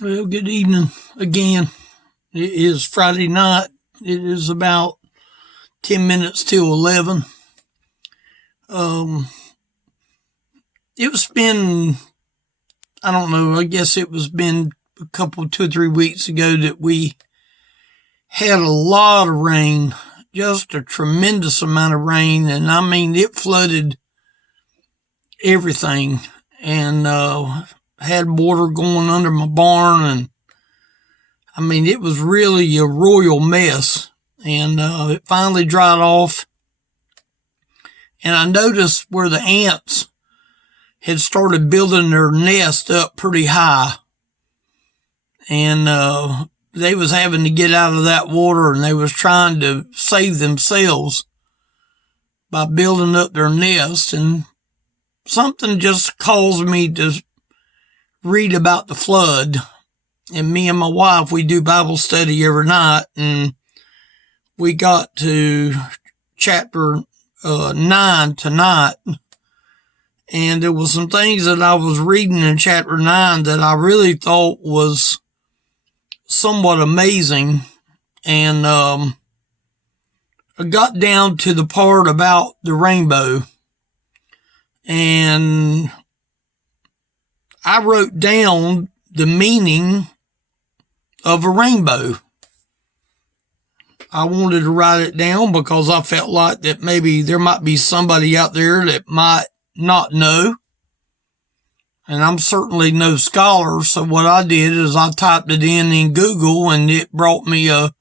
Well, good evening again. It is Friday night. It is about 10 minutes till 11. Um, it was been, I don't know, I guess it was been a couple, 2 or 3 weeks ago that we had a lot of rain, just a tremendous amount of rain. And I mean, it flooded everything and, had water going under my barn, and I mean, it was really a royal mess, and it finally dried off. And I noticed where the ants had started building their nest up pretty high, and they was having to get out of that water, and they was trying to save themselves by building up their nest. And something just caused me to read about the flood. And me and my wife, we do Bible study every night, and we got to chapter 9 tonight. And there was some things that I was reading in chapter 9 that I really thought was somewhat amazing. And I got down to the part about the rainbow, and I wrote down the meaning of a rainbow. I wanted to write it down because I felt like that maybe there might be somebody out there that might not know. And I'm certainly no scholar, so what I did is I typed it in Google, and it brought me a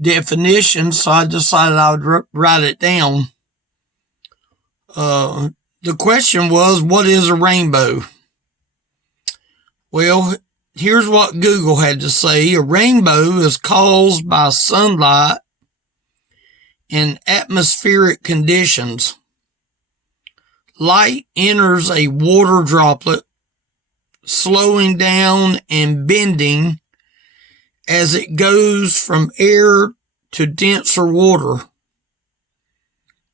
definition, so I decided I would write it down. The question was, what is a rainbow? Well, here's what Google had to say. A rainbow is caused by sunlight and atmospheric conditions. Light enters a water droplet, slowing down and bending as it goes from air to denser water.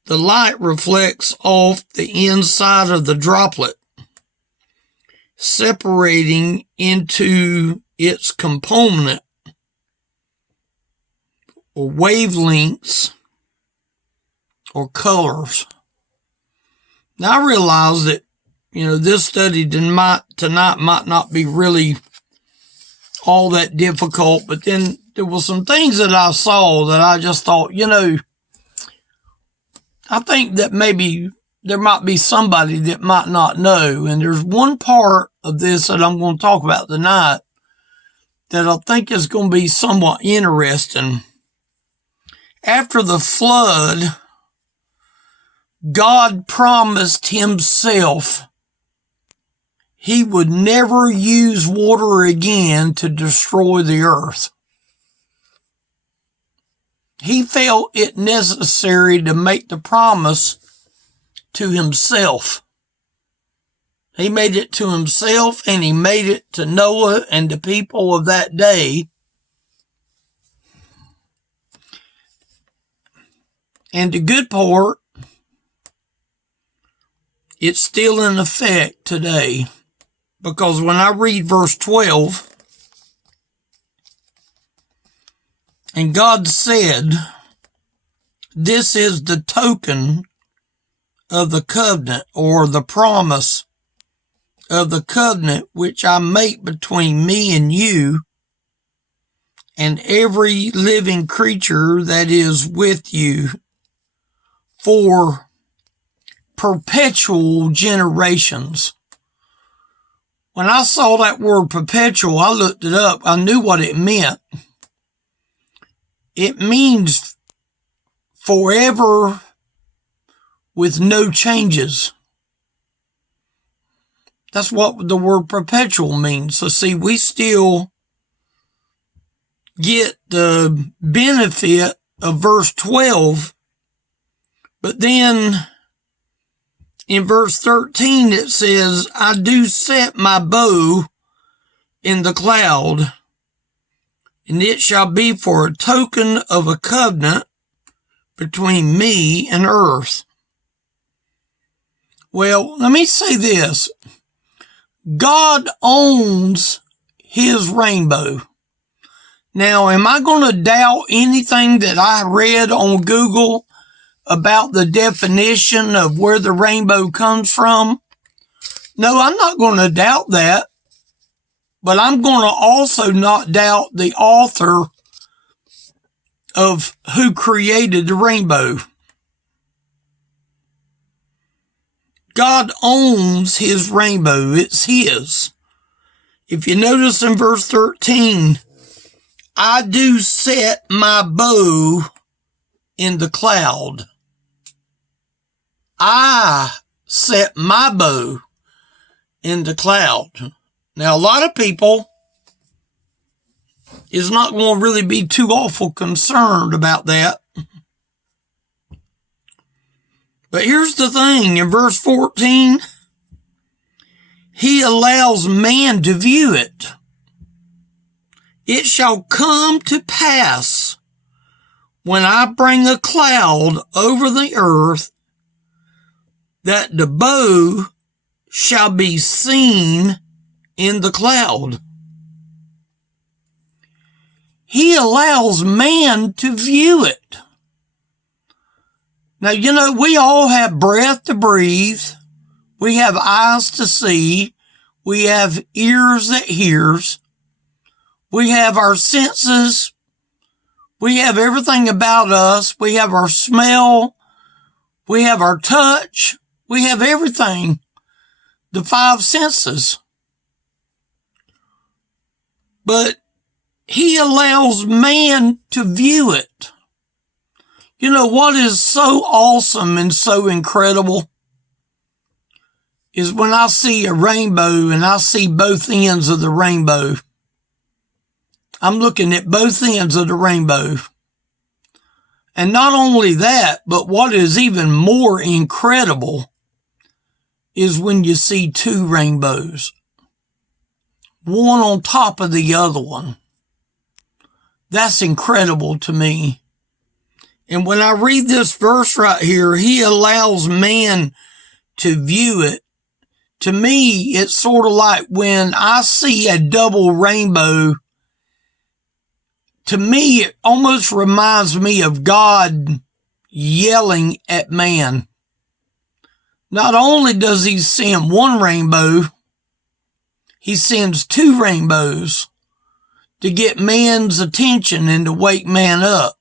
The light reflects off the inside of the droplet, separating into its component or wavelengths or colors. Now, I realize that, this study tonight might not be really all that difficult, but then there were some things that I saw that I just thought, I think that maybe there might be somebody that might not know. And there's one part of this that I'm going to talk about tonight that I think is going to be somewhat interesting. After the flood, God promised himself he would never use water again to destroy the earth. He felt it necessary to make the promise to himself. He made it to himself, and he made it to Noah and the people of that day. And the good part, it's still in effect today, because when I read verse 12, and God said, this is the token of the covenant, or the promise of the covenant which I make between me and you and every living creature that is with you for perpetual generations. When I saw that word perpetual, I looked it up. I knew what it meant. It means forever with no changes. That's what the word perpetual means. So see, we still get the benefit of verse 12, but then in verse 13 it says, I do set my bow in the cloud, and it shall be for a token of a covenant between me and earth. Well, let me say this. God owns his rainbow. Now, am I going to doubt anything that I read on Google about the definition of where the rainbow comes from? No, I'm not going to doubt that. But I'm going to also not doubt the author of who created the rainbow. God owns his rainbow. It's his. If you notice in verse 13, I do set my bow in the cloud. I set my bow in the cloud. Now, a lot of people is not going to really be too awful concerned about that. But here's the thing. In verse 14, he allows man to view it. It shall come to pass when I bring a cloud over the earth that the bow shall be seen in the cloud. He allows man to view it. Now, you know, we all have breath to breathe. We have eyes to see. We have ears that hears. We have our senses. We have everything about us. We have our smell. We have our touch. We have everything. The five senses. But he allows man to view it. You know what is so awesome and so incredible is when I see a rainbow and I see both ends of the rainbow. I'm looking at both ends of the rainbow. And not only that, but what is even more incredible is when you see two rainbows. One on top of the other one. That's incredible to me. And when I read this verse right here, he allows man to view it. To me, it's sort of like when I see a double rainbow. To me, it almost reminds me of God yelling at man. Not only does he send one rainbow, he sends two rainbows to get man's attention and to wake man up.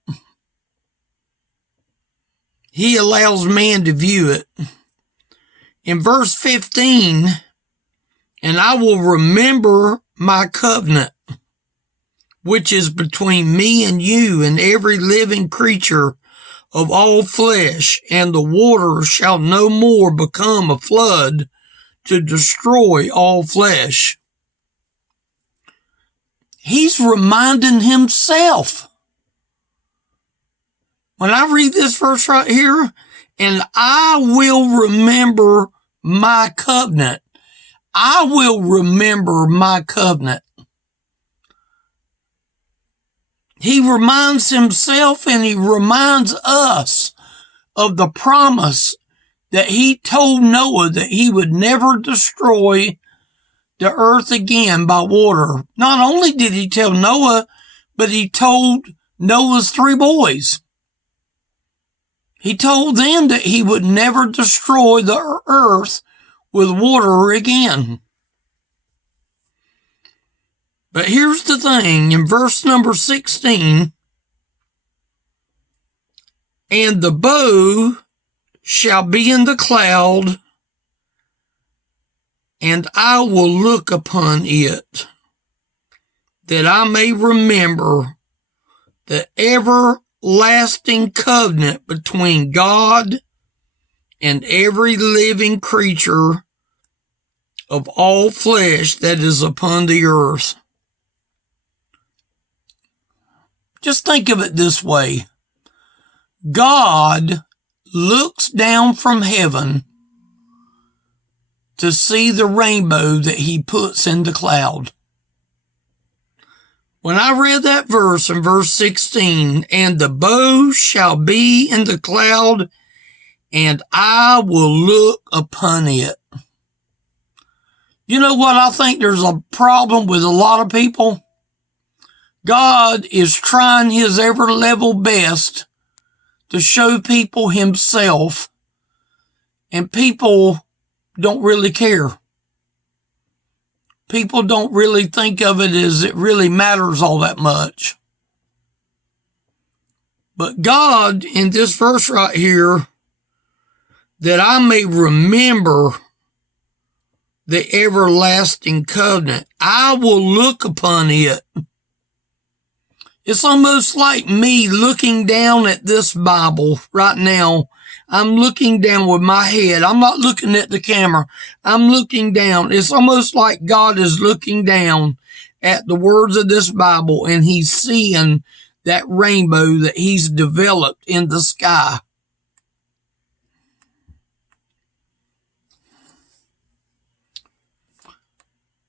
He allows man to view it. In verse 15, and I will remember my covenant, which is between me and you and every living creature of all flesh, and the water shall no more become a flood to destroy all flesh. He's reminding himself. When I read this verse right here, and I will remember my covenant. I will remember my covenant. He reminds himself and he reminds us of the promise that he told Noah that he would never destroy the earth again by water. Not only did he tell Noah, but he told Noah's three boys. He told them that he would never destroy the earth with water again. But here's the thing, in verse number 16, and the bow shall be in the cloud, and I will look upon it, that I may remember the everlasting covenant between God and every living creature of all flesh that is upon the earth. Just think of it this way. God looks down from heaven to see the rainbow that he puts in the cloud. When I read that verse in verse 16, and the bow shall be in the cloud, and I will look upon it. You know what? I think there's a problem with a lot of people. God is trying his ever level best to show people himself, and people don't really care. People don't really think of it as it really matters all that much. But God, in this verse right here, that I may remember the everlasting covenant, I will look upon it. It's almost like me looking down at this Bible right now. I'm looking down with my head. I'm not looking at the camera. I'm looking down. It's almost like God is looking down at the words of this Bible, and he's seeing that rainbow that he's developed in the sky.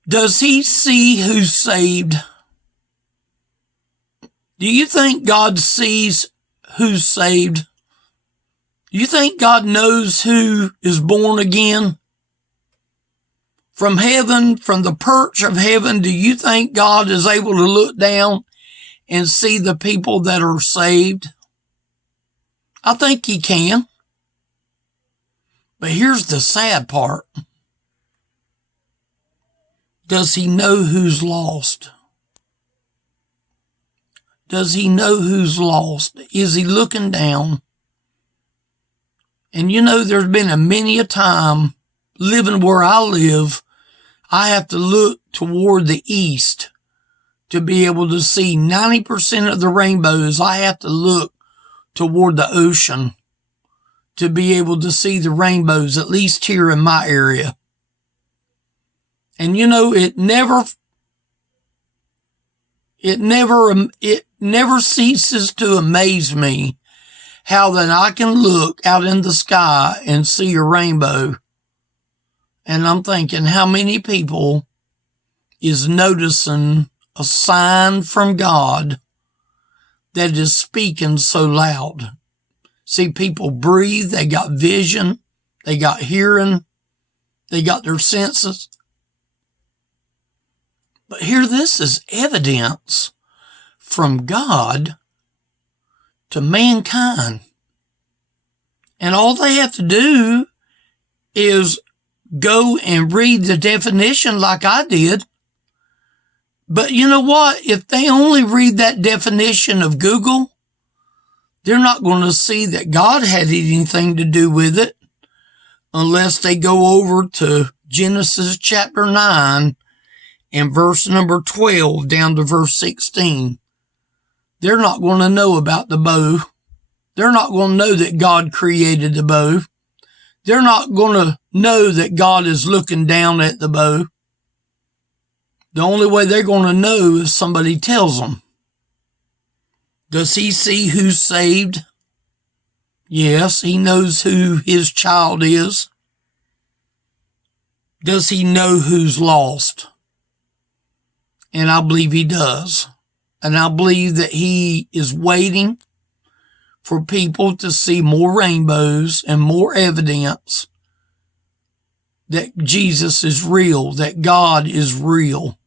Does he see who's saved? Do you think God sees who's saved? Do you think God knows who is born again? From heaven, from the perch of heaven, do you think God is able to look down and see the people that are saved? I think he can. But here's the sad part. Does he know who's lost? Does he know who's lost? Is he looking down? And you know, there's been many a time living where I live, I have to look toward the east to be able to see 90% of the rainbows. I have to look toward the ocean to be able to see the rainbows, at least here in my area. And you know, it never ceases to amaze me how that I can look out in the sky and see a rainbow. And I'm thinking, how many people is noticing a sign from God that is speaking so loud? See, people breathe, they got vision, they got hearing, they got their senses. But here, this is evidence from God to mankind. And all they have to do is go and read the definition like I did. But you know what? If they only read that definition of Google, they're not going to see that God had anything to do with it unless they go over to Genesis chapter 9 and verse number 12 down to verse 16. They're not going to know about the bow. They're not going to know that God created the bow. They're not going to know that God is looking down at the bow. The only way they're going to know is somebody tells them. Does he see who's saved? Yes, he knows who his child is. Does he know who's lost? And I believe he does. And I believe that he is waiting for people to see more rainbows and more evidence that Jesus is real, that God is real.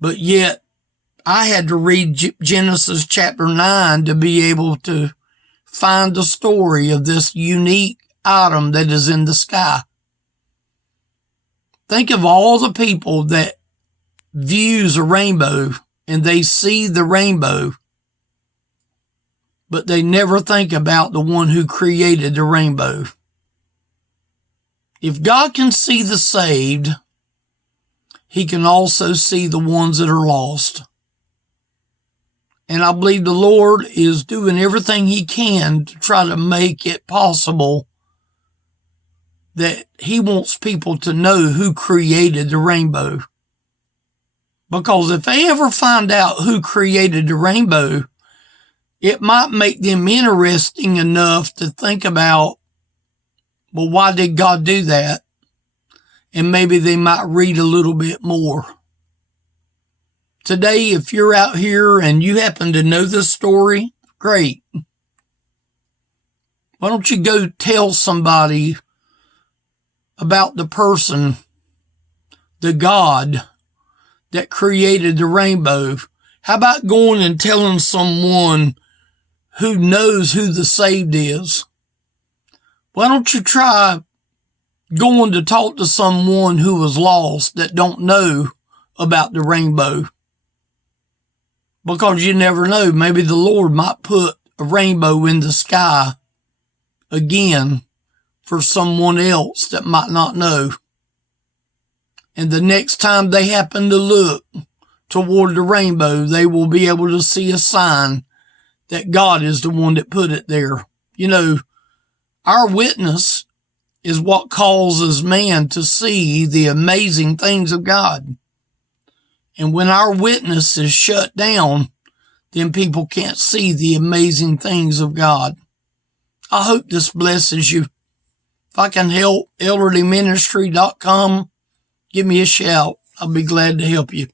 But yet, I had to read Genesis chapter 9 to be able to find the story of this unique item that is in the sky. Think of all the people that views a rainbow and they see the rainbow, but they never think about the one who created the rainbow. If God can see the saved, he can also see the ones that are lost. And I believe the Lord is doing everything he can to try to make it possible that he wants people to know who created the rainbow. Because if they ever find out who created the rainbow, it might make them interesting enough to think about, well, why did God do that? And maybe they might read a little bit more. Today, if you're out here and you happen to know this story, great. Why don't you go tell somebody about the person the God that created the rainbow? How about going and telling someone who knows who the saved is? Why don't you try going to talk to someone who was lost that don't know about the rainbow? Because you never know. Maybe the Lord might put a rainbow in the sky again for someone else that might not know. And the next time they happen to look toward the rainbow, they will be able to see a sign that God is the one that put it there. You know, our witness is what causes man to see the amazing things of God. And when our witness is shut down, then people can't see the amazing things of God. I hope this blesses you. If I can help, elderlyministry.com, give me a shout. I'll be glad to help you.